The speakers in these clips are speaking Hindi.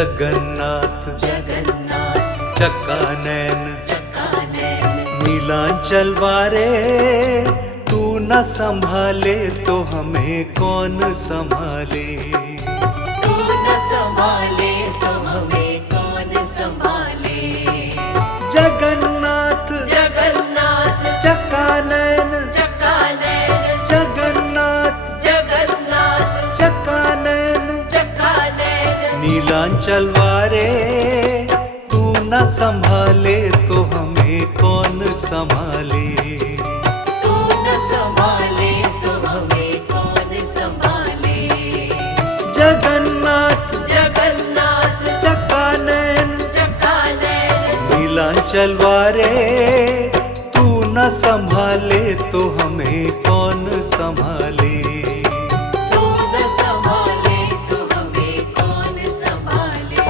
जगन्नाथ जगन्नाथ चक्कानैन चक्कानैन नीलांचल वारे, तू न संभाले तो हमें कौन संभाले। तू न संभाले तो हमें कौन संभाले। जगन्नाथ जगन्नाथ चक्कानैन चक्कानैन जगन्नाथ जगन्नाथ चक्कानैन चक्कानैन नीलांचल वारे, तू न संभाले तो हमें कौन संभाले। तू न संभाले तो हमें कौन संभाले। जगन्नाथ जगन्नाथ चक्कानैन चक्कानैन नीलांचल वारे, तू न संभाले तो हमें कौन संभाले। तू न संभाले तो हमें कौन संभाले।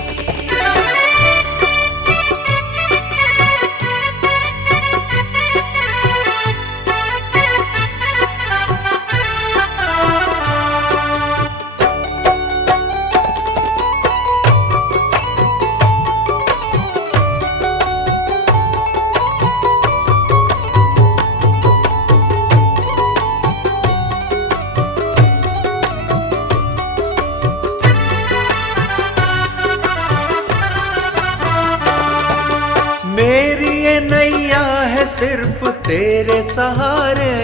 मेरी ये नैया है सिर्फ तेरे सहारे,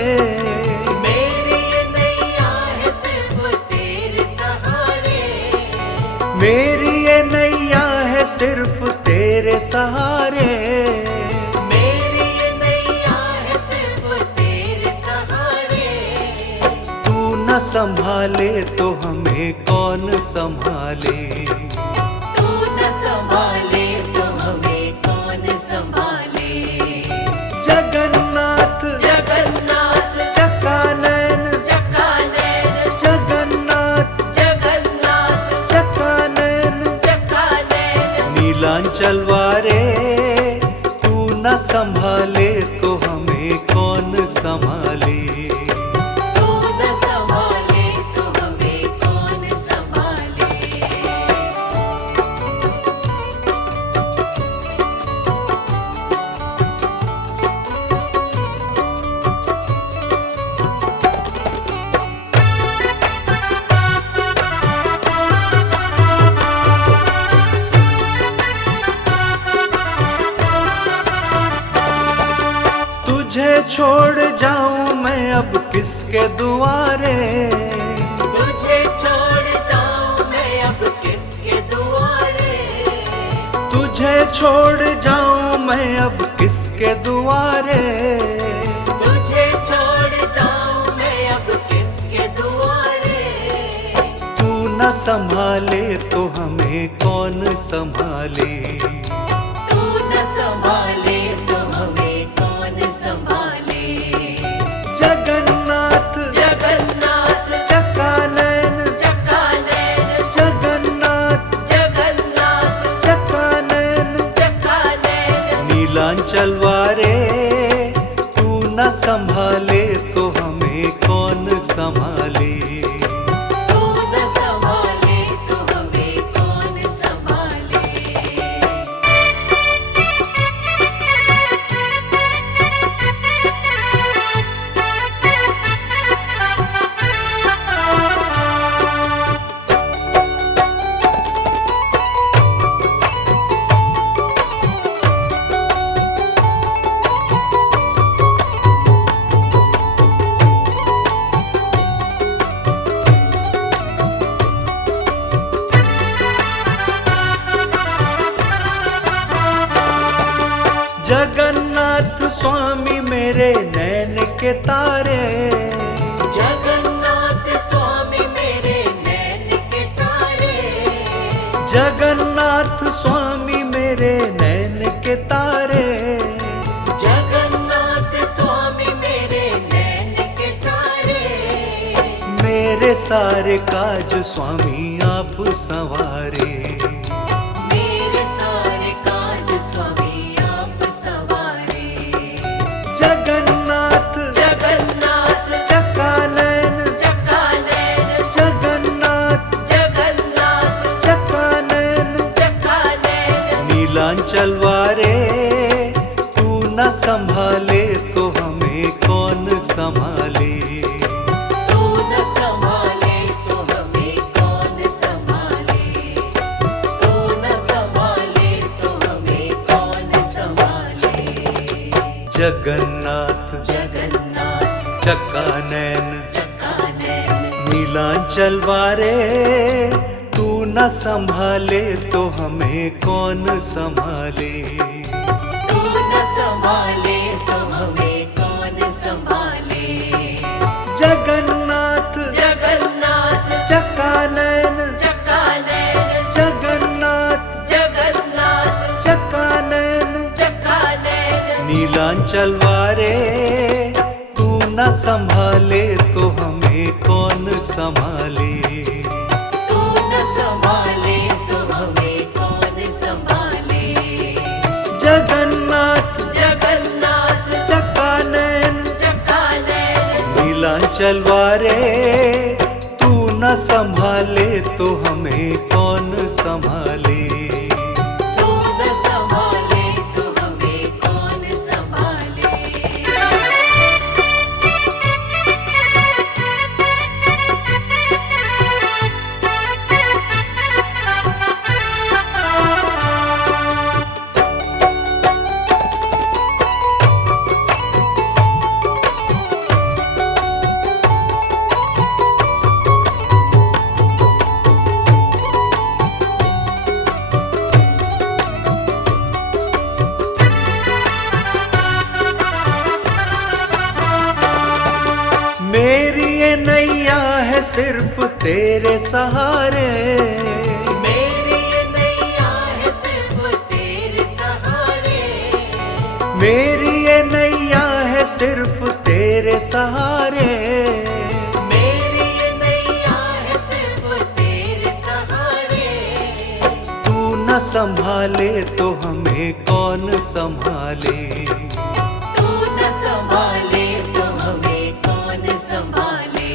मेरी ये नैया है सिर्फ तेरे सहारे। मेरी ये नैया है सिर्फ तेरे सहारे। मेरी ये नैया है सिर्फ तेरे सहारे। तू न संभाले तो हमें कौन संभाले। तू न संभाले तो हमें कौन संभाले। जगन्नाथ जगन्नाथ चक्कानैन चक्कानैन जगन्नाथ जगन्नाथ चक्कानैन चक्कानैन नीलांचल वारे, तू न संभाले तो हमें कौन संभाले। तू न संभाले तो हमें कौन संभाले। तुझे छोड़ जाऊं मैं अब किसके दुआरे। तुझे छोड़ जाऊं मैं अब किसके दुआरे। तुझे छोड़ जाऊं मैं अब किसके दुआरे। तुझे छोड़ जाऊं मैं अब किसके दुआरे। तू न संभाले तो हमें कौन संभाले। तू न संभाले तो हमें कौन संभाले। जगन्नाथ जगन्नाथ चक्कानैन चक्कानैन जगन्नाथ जगन्नाथ चक्कानैन चक्कानैन नीलांचल वारे, तू न संभाले तो हमें कौन संभाले। तू न संभाले तो हमें कौन संभाले। जगन्नाथ स्वामी मेरे नैन के तारे। जगन्नाथ स्वामी मेरे नैन के तारे। जगन्नाथ स्वामी मेरे नैन के तारे। जगन्नाथ स्वामी मेरे नैन के तारे। मेरे सारे काज स्वामी आप संवारे। मेरे सारे काज स्वामी आप सवारे। जगन्नाथ जगन्नाथ चक्कानैन चक्कानैन जगन्नाथ जगन्नाथ चक्कानैन न संभाले तो हमें कौन संभाले। तू न संभाले तो हमें कौन संभाले। तू न संभाले तो हमें कौन संभाले। जगन्नाथ जगन्नाथ चक्कानैन चक्कानैन नीलांचल वारे, तू न संभाले तो हमें कौन संभाले। तू न संभाले तो हमें कौन संभाले। जगन्नाथ जगन्नाथ चक्कानैन चक्कानैन जगन्नाथ जगन्नाथ चक्कानैन चक्कानैन नीलांचल वारे, तू न संभाले तो हमें कौन संभाले। तू न संभाले तो हमें कौन संभाले। जगन्नाथ जगन्नाथ चक्कानैन चक्कानैन नीलांचल वारे, तू न संभाले तो हमें कौन संभाले। तू न संभाले तो हमें कौन संभाले। मेरी ये नैया है सिर्फ तेरे सहारे, मेरी ये नैया है सिर्फ तेरे सहारे। मेरी ये नैया है सिर्फ तेरे सहारे। मेरी ये नैया है सिर्फ तेरे सहारे। तू न संभाले तो हमें कौन संभाले। तू न संभाले तो हमें कौन संभाले।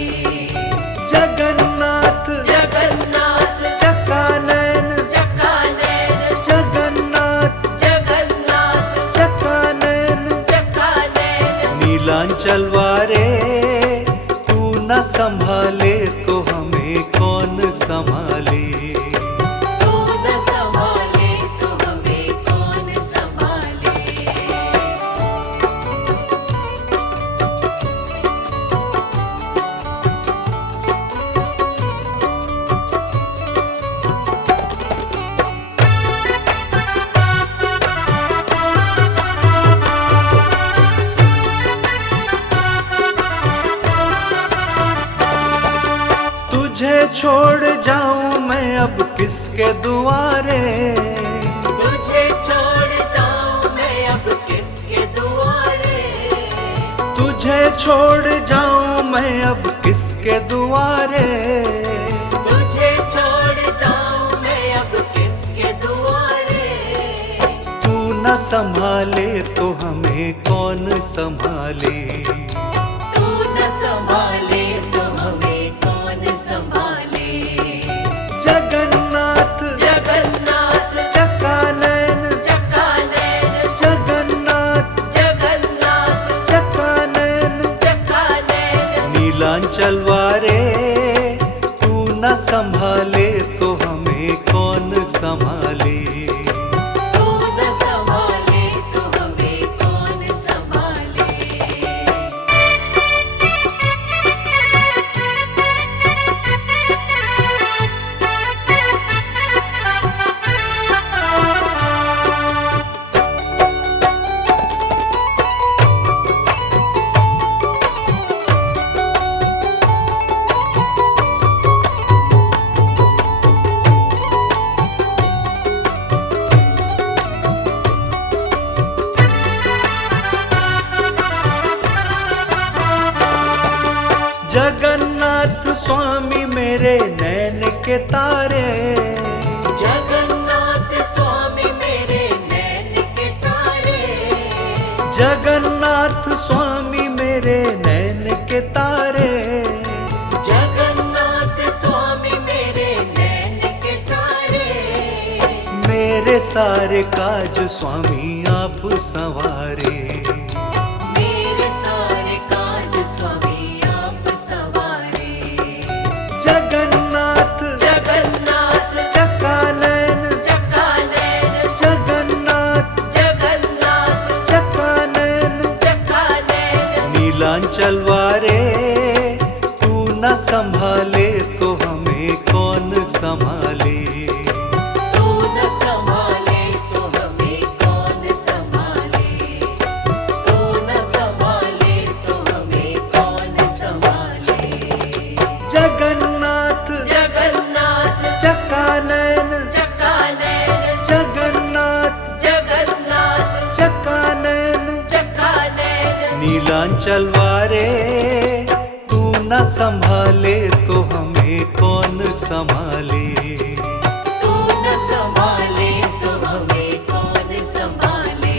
जगन्नाथ जगन्नाथ चक्कानैन चक्कानैन जगन्नाथ जगन्नाथ चक्कानैन चक्कानैन नीलांचल वारे, तू न संभाले तो हमें कौन संभाले। तू न संभाले तो हमें कौन संभाले। तुझे छोड़ जाऊं मैं अब किसके दुआरे। तुझे छोड़ जाऊं मैं अब किसके दुआरे। तुझे छोड़ जाऊं मैं अब किसके दुआरे। तुझे छोड़ जाऊं मैं अब किसके दुआरे। तू न संभाले तो हमें कौन संभाले। तू न संभाले तो हमें कौन संभाले। जगन्नाथ जगन्नाथ चक्कानैन चक्कानैन जगन्नाथ जगन्नाथ चक्कानैन चक्कानैन नीलांचल वारे, तू न संभाले तो हमें कौन संभाले। तू न संभाले तो हमें कौन संभाले। जगन्नाथ स्वामी मेरे नैन के तारे। जगन्नाथ स्वामी मेरे नैन के तारे। जगन्नाथ स्वामी मेरे नैन के तारे। जगन्नाथ स्वामी मेरे नैन के तारे। मेरे सारे काज स्वामी आप संवारे। मेरे सारे काज स्वामी आप सवारे। जगन्नाथ जगन्नाथ चकानैन, चकानैन जगन्नाथ जगन्नाथ चकानैन, चकानैन नीलांचल वारे। तू न संभाले तो हमें कौन संभाले। तू न संभाले तो हमें कौन संभाले। तू न संभाले तो हमें कौन संभाले। जगन्नाथ जगन्नाथ चकानैन, चकानैन जगन्नाथ जगन्नाथ चकानैन, चकानैन नीलांचल वारे। तू न संभाले तो हमें कौन संभाले। तू न संभाले तो हमें कौन संभाले।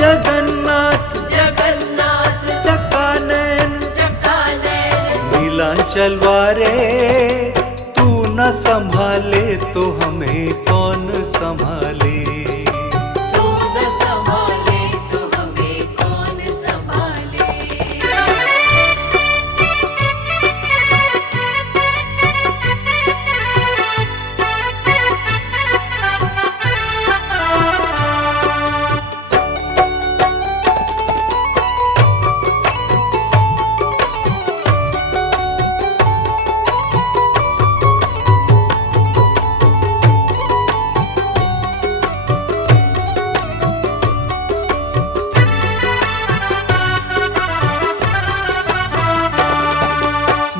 जगन्नाथ जगन्नाथ चकानैन, चकानैन नीलांचल वारे। तू न संभाले तो हमें कौन संभाले। तू न संभाले तो हमें कौन संभाले।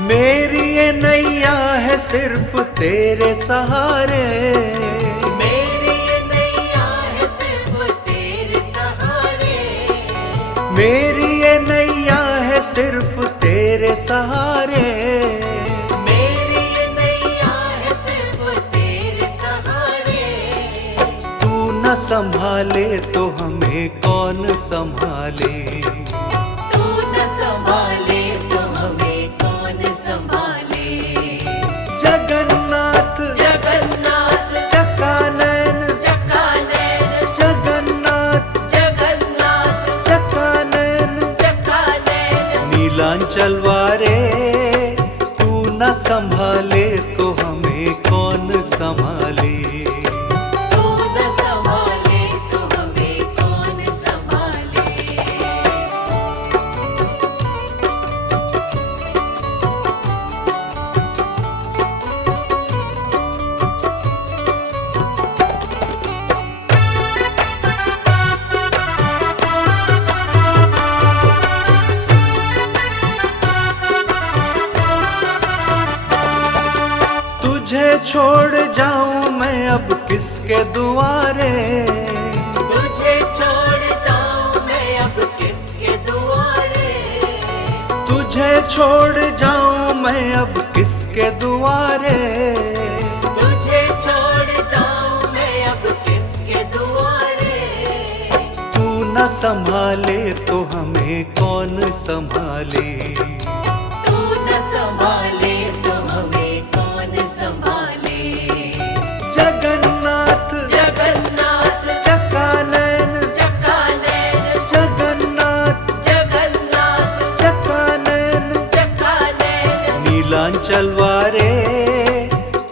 मेरी ये नैया है सिर्फ तेरे सहारे। मेरी ये नैया है सिर्फ तेरे सहारे। मेरी ये नैया है सिर्फ तेरे सहारे। मेरी ये नैया है सिर्फ तेरे सहारे। तू न संभाले तो हमें कौन संभाले। तू न संभाले तो हमें कौन संभाले। जगन्नाथ जगन्नाथ चकानैन, चकानैन जगन्नाथ जगन्नाथ चकानैन, चकानैन नीलांचल वारे। तू न संभाले तो हमें कौन संभाले। तू न संभाले तो हमें कौन संभाले। तुझे छोड़ जाऊं मैं अब किसके दुआरे। तुझे छोड़ जाऊं मैं अब किसके दुआरे। तुझे छोड़ जाऊं मैं अब किसके दुआरे। तुझे छोड़ जाऊं मैं अब किसके दुआरे। तू न संभाले तो हमें कौन संभाले। तू न संभाले तो हमें कौन संभाले। जगन्नाथ जगन्नाथ चकानैन, चकानैन जगन्नाथ जगन्नाथ चकानैन, चकानैन नीलांचल वारे।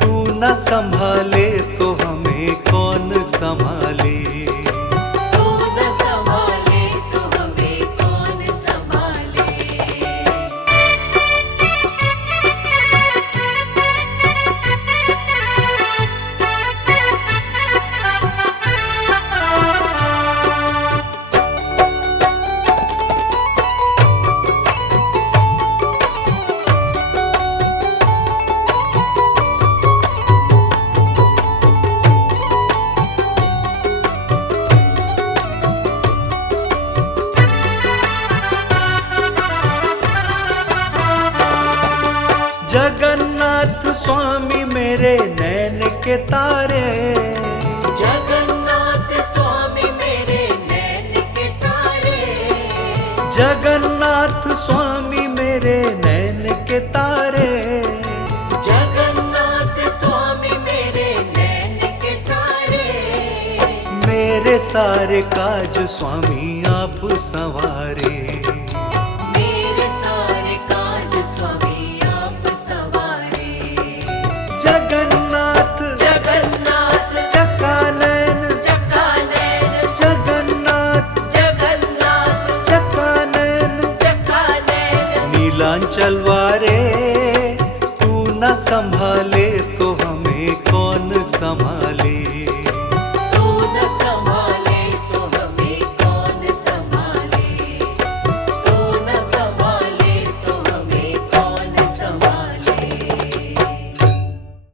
तू न संभाले तो हमें कौन संभाले। तू न संभाले तो हमें कौन संभाले। जगन्नाथ स्वामी मेरे नैन के तारे। जगन्नाथ स्वामी मेरे नैन के तारे। जगन्नाथ स्वामी मेरे नैन के तारे। जगन्नाथ स्वामी मेरे नैन के तारे। मेरे सारे काज स्वामी आप संवारे। मेरे सारे काज स्वामी आप सवारे। जगन्नाथ जगन्नाथ चकानैन, चकानैन जगन्नाथ जगन्नाथ चकानैन, चकानैन। नीलांचल वारे तू न संभाले तो हमें कौन संभाले।